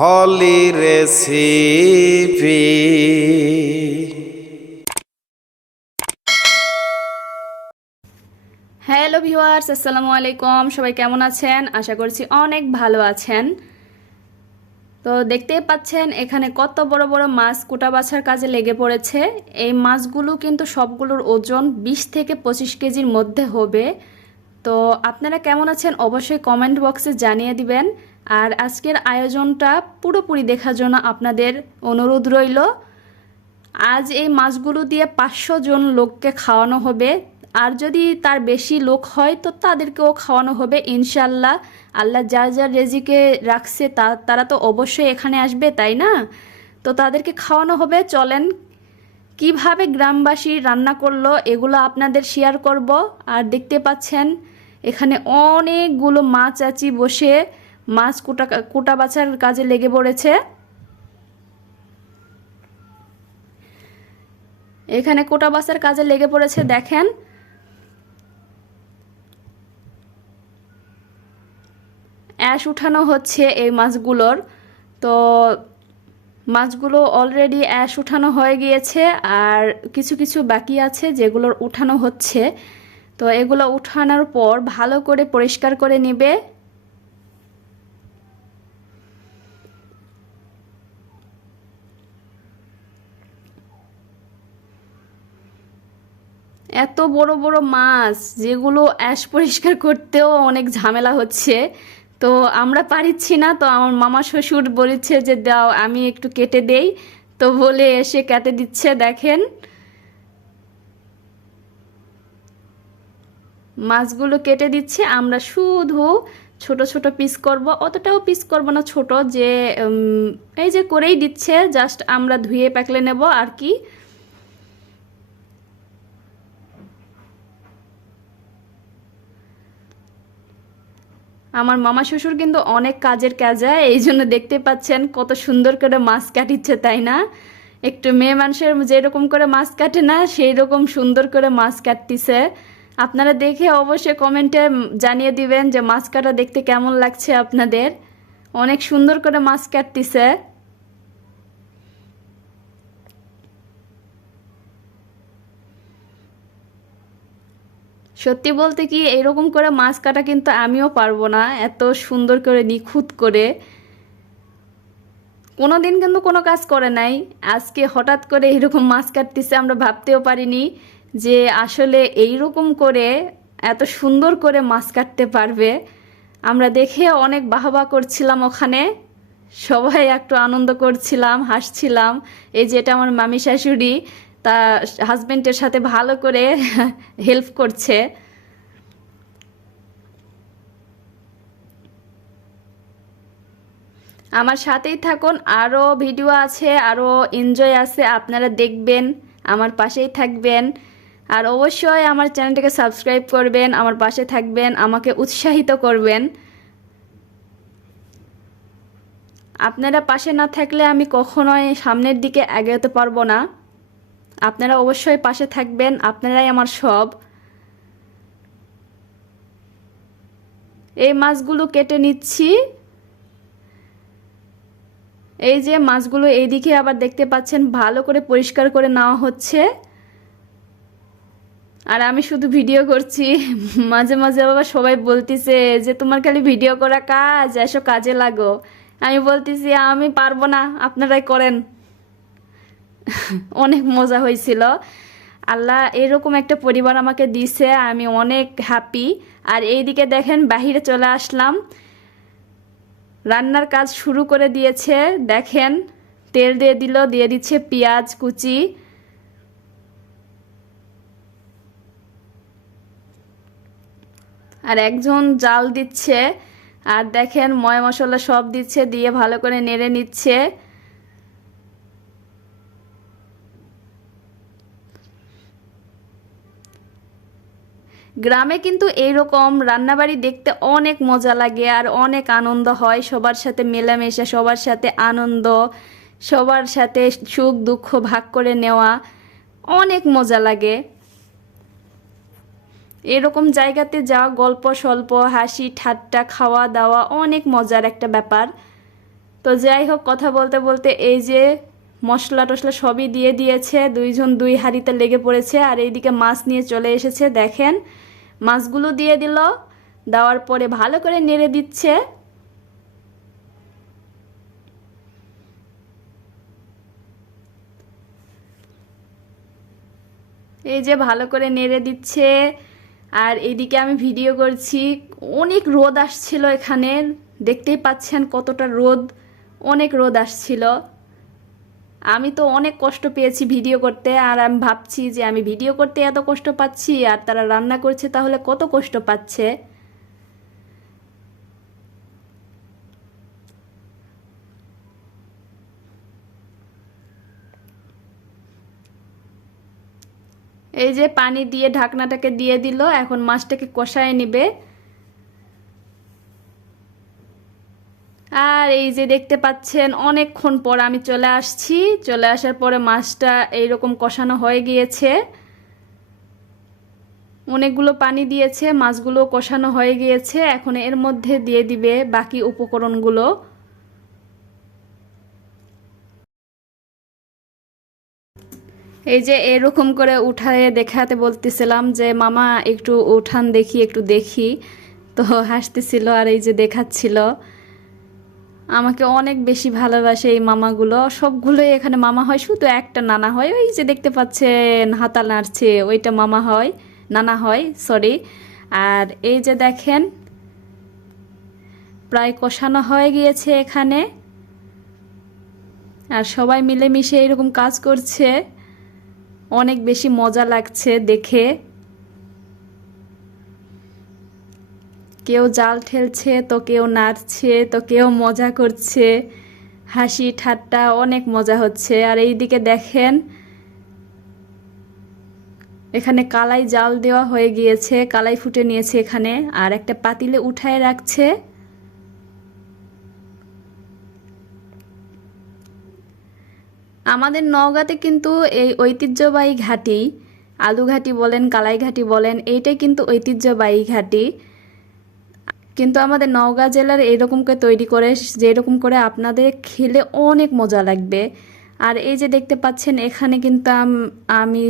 হলি recipe. Hello viewers, আসসালামু আলাইকুম। সবাই কেমন আছেন? আশা করছি অনেক ভালো আছেন। তো দেখতেই পাচ্ছেন এখানে কত বড় বড় মাছ কোটা বাছার কাজে লেগে পড়েছে। এই মাছগুলো কিন্তু সবগুলোর ওজন 20 থেকে 25 কেজির মধ্যে হবে। তো আপনারা কেমন আছেন অবশ্যই কমেন্ট বক্সে জানিয়ে দিবেন। আর আজকের আয়োজনটা পুরোপুরি দেখার জন্য আপনাদের অনুরোধ রইল। আজ এই মাছগুলো দিয়ে 500 জন লোককে খাওয়ানো হবে। আর যদি তার বেশি লোক হয় তো তাদেরকেও খাওয়ানো হবে ইনশাল্লাহ। আল্লাহ যার যার রেজিকে রাখছে তারা তো অবশ্যই এখানে আসবে, তাই না? তো তাদেরকে খাওয়ানো হবে। চলেন কিভাবে গ্রামবাসী রান্না করলো এগুলো আপনাদের শেয়ার করব। আর দেখতে পাচ্ছেন এখানে অনেকগুলো মা চাচি বসে মাছ কোটা বাছার কাজে লেগে পড়েছে। এখানে কোটা বাছার কাজে লেগে পড়েছে, দেখেন। অ্যাশ উঠানো হচ্ছে এই মাছগুলোর। তো মাছগুলো অলরেডি অ্যাশ উঠানো হয়ে গিয়েছে, আর কিছু কিছু বাকি আছে যেগুলোর উঠানো হচ্ছে। তো এগুলো উঠানোর পর ভালো করে পরিষ্কার করে নেবে। এত বড় বড় মাছ যেগুলো অ্যাশ পরিষ্কার করতেও অনেক ঝামেলা হচ্ছে। তো আমরা পারিচ্ছি না, তো আমার মামা শ্বশুর বলেছে যে দাও আমি একটু কেটে দেই। তো বলে এসে কেটে দিচ্ছে, দেখেন। মাছগুলো কেটে দিচ্ছে, আমরা শুধু ছোট ছোট পিস করব। অতটাও পিস করব না, ছোট যে এই যে করেই দিচ্ছে, জাস্ট আমরা ধুয়ে প্যাকলে নেব আর কি। আমার মামা শ্বশুর কিন্তু অনেক কাজের কাজে, এই জন্য দেখতে পাচ্ছেন কত সুন্দর করে মাছ কাটিচ্ছে, তাই না? একটু মেয়ে মানুষের যেরকম করে মাছ কাটে না, সেই রকম সুন্দর করে মাছ কাটতিছে। আপনারা দেখে অবশ্যই কমেন্টে জানিয়ে দিবেন যে মাছ কাটা দেখতে কেমন লাগছে আপনাদের। অনেক সুন্দর করে মাছ কাটতিছে। সত্যি বলতে কি, এরকম করে মাছ কাটা কিন্তু আমিও পারবো না, এত সুন্দর করে নিখুঁত করে। কোনোদিন কিন্তু কোনো কাজ করে নাই, আজকে হঠাৎ করে এইরকম মাছ কাটতেছে। আমরা ভাবতেও পারিনি যে আসলে এইরকম করে এত সুন্দর করে মাছ কাটতে পারবে। আমরা দেখে অনেক বাহবা করছিলাম ওখানে, সবাই একটু আনন্দ করছিলাম, হাসছিলাম। এই যে এটা আমার মামি শাশুড়ি, তা হাজবেন্ডের সাথে ভালো করে হেল্প করছে। আমার সাথেই থাকুন, আরও ভিডিও আছে, আরও এনজয় আছে, আপনারা দেখবেন, আমার পাশেই থাকবেন। আর অবশ্যই আমার চ্যানেলটাকে সাবস্ক্রাইব করবেন, আমার পাশে থাকবেন, আমাকে উৎসাহিত করবেন। আপনারা পাশে না থাকলে আমি কখনোই সামনের দিকে এগোতে পারবো না। আপনারা অবশ্যই পাশে থাকবেন, আপনারাই আমার সব। এই মাছগুলো কেটে নিচ্ছি। এই যে মাছগুলো এইদিকে আবার দেখতে পাচ্ছেন ভালো করে পরিষ্কার করে নেওয়া হচ্ছে। আর আমি শুধু ভিডিও করছি। মাঝে মাঝে আবার সবাই বলতিছে যে তোমার খালি ভিডিও করা কাজ, এসো কাজে লাগো। আমি বলতেছি আমি পারবো না, আপনারাই করেন। অনেক মজা হয়েছিল। আল্লাহ এরকম একটা পরিবার আমাকে দিছে, আমি অনেক হ্যাপি। আর এইদিকে দেখেন বাহিরে চলে আসলাম, রান্নার কাজ শুরু করে দিয়েছে। দেখেন তেল দিয়ে দিল, দিয়ে দিচ্ছে পেঁয়াজ কুচি। আর একজন জাল দিচ্ছে, আর দেখেন ময় মশলা সব দিচ্ছে, দিয়ে ভালো করে নেড়ে নিচ্ছে। গ্রামে কিন্তু এইরকম রান্নাবাড়ি দেখতে অনেক মজা লাগে, আর অনেক আনন্দ হয় সবার সাথে মেলামেশা, সবার সাথে আনন্দ, সবার সাথে সুখ দুঃখ ভাগ করে নেওয়া অনেক মজা লাগে। এরকম জায়গাতে যাওয়া, গল্প স্বল্প, হাসি ঠাট্টা, খাওয়া দাওয়া অনেক মজার একটা ব্যাপার। তো যাই হোক, কথা বলতে বলতে এই যে মশলা টশলা সবই দিয়ে দিয়েছে, দুইজন দুই হাঁড়িতে লেগে পড়েছে। আর এইদিকে মাছ নিয়ে চলে এসেছে, দেখেন মাছগুলো দিয়ে দিল, দেওয়ার পরে ভালো করে নেড়ে দিচ্ছে। এই যে ভালো করে নেড়ে দিচ্ছে। আর এইদিকে আমি ভিডিও করছি, অনেক রোদ আসছিল এখানে, দেখতেই পাচ্ছেন কতটা রোদ, অনেক রোদ আসছিল। আমি তো অনেক কষ্ট পেয়েছি ভিডিও করতে, আর আমি ভাবছি যে আমি ভিডিও করতে এত কষ্ট পাচ্ছি, আর তারা রান্না করছে তাহলে কত কষ্ট পাচ্ছে। এই যে পানি দিয়ে ঢাকনাটাকে দিয়ে দিল, এখন মাছটাকে কষায় নিবে। আর এই যে দেখতে পাচ্ছেন অনেকক্ষণ পর আমি চলে আসছি, চলে আসার পরে মাছটা এইরকম কষানো হয়ে গিয়েছে, অনেকগুলো পানি দিয়েছে, মাছগুলো কষানো হয়ে গিয়েছে। এখন এর মধ্যে দিয়ে দিবে বাকি উপকরণগুলো। এই যে এরকম করে উঠায়ে দেখাতে বলতেছিলাম যে মামা একটু উঠান দেখি, একটু দেখি, তো হাসতেছিল আর এই যে দেখাচ্ছিল। আমাকে অনেক বেশি ভালোবাসে এই মামাগুলো, সবগুলোই এখানে মামা হয়, শুধু একটা নানা হয়। ওই যে দেখতে পাচ্ছেন হাতা নাড়ছে, ওইটা মামা হয়, নানা হয়, সরি। আর এই যে দেখেন প্রায় কষানো হয়ে গিয়েছে এখানে, আর সবাই মিলেমিশে এরকম কাজ করছে, অনেক বেশি মজা লাগছে দেখে। কেউ জাল ঠেলছে, তো কেউ নাড়ছে, তো কেউ মজা করছে, হাসি ঠাট্টা অনেক মজা হচ্ছে। আর এইদিকে দেখেন এখানে কালাই জাল দেওয়া হয়ে গিয়েছে, কালাই ফুটে নিয়েছে এখানে, আর একটা পাতিলে উঠায় রাখছে। আমাদের নওগাঁতে কিন্তু এই ঐতিহ্যবাহী ঘাটি, আলু ঘাটি বলেন, কালাই ঘাটি বলেন, এইটাই কিন্তু ঐতিহ্যবাহী ঘাটি। কিন্তু আমাদের নওগাঁ জেলার এইরকম করে তৈরি করে, যেরকম করে আপনাদের খেলে অনেক মজা লাগবে। আর এই যে দেখতে পাচ্ছেন এখানে কিন্তু আমি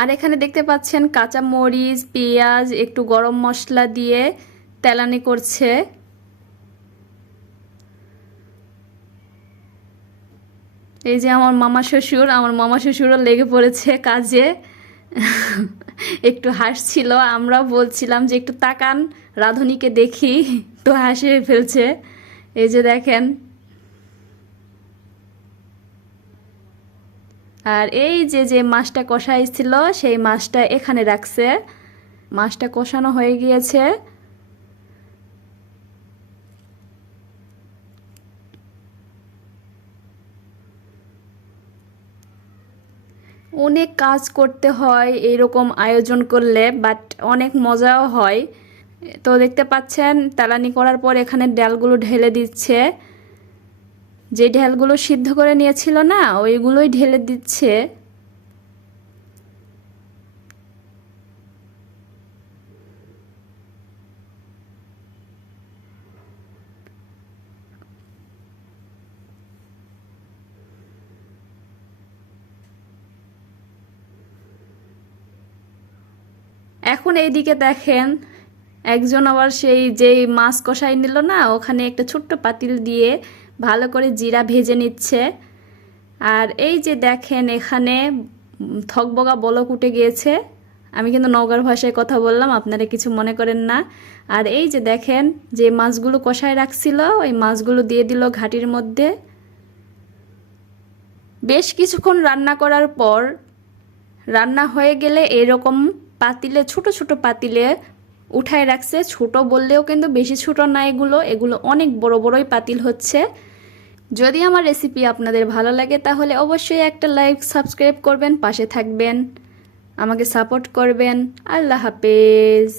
আর এখানে দেখতে পাচ্ছেন কাঁচা মরিচ, পেঁয়াজ, একটু গরম মশলা দিয়ে তেলানি করছে। এই যে আমার মামা শ্বশুরও লেগে পড়েছে কাজে, একটু হাসছিল, আমরাও বলছিলাম যে একটু তাকান রাঁধুনিকে দেখি, তো হাসি ফেলছে। এই যে দেখেন, আর এই যে যে মাছটা কষাইছিল সেই মাছটা এখানে রাখছে, মাছটা কষানো হয়ে গিয়েছে। অনেক কাজ করতে হয় এরকম আয়োজন করলে, বাট অনেক মজাও হয়। তো দেখতে পাচ্ছেন তেলানি করার পর এখানে ডালগুলো ঢেলে দিচ্ছে, যে ঢেলগুলো সিদ্ধ করে নিয়েছিল না ওইগুলোই ঢেলে দিচ্ছে। এখন এইদিকে দেখেন একজন আবার সেই যেই মাছ কষাই নিল না, ওখানে একটা ছোট্ট পাতিল দিয়ে ভালো করে জিরা ভেজে নিচ্ছে। আর এই যে দেখেন এখানে থকবগা বলক উঠে গিয়েছে, আমি কিন্তু নওগাঁর ভাষায় কথা বললাম, আপনারা কিছু মনে করেন না। আর এই যে দেখেন যে মাছগুলো কষায় রাখছিল ওই মাছগুলো দিয়ে দিল ঘাটির মধ্যে। বেশ কিছুক্ষণ রান্না করার পর, রান্না হয়ে গেলে এরকম পাতিলে, ছোট ছোট পাতিলে উঠায় রাখছে। ছোট বললেও কিন্তু বেশি ছোট না, এগুলো এগুলো অনেক বড় বড়ই পাতিল হচ্ছে। যদি আমার রেসিপি আপনাদের ভালো লাগে তাহলে অবশ্যই একটা লাইক, সাবস্ক্রাইব করবেন, পাশে থাকবেন, আমাকে সাপোর্ট করবেন। আল্লাহ হাফেজ।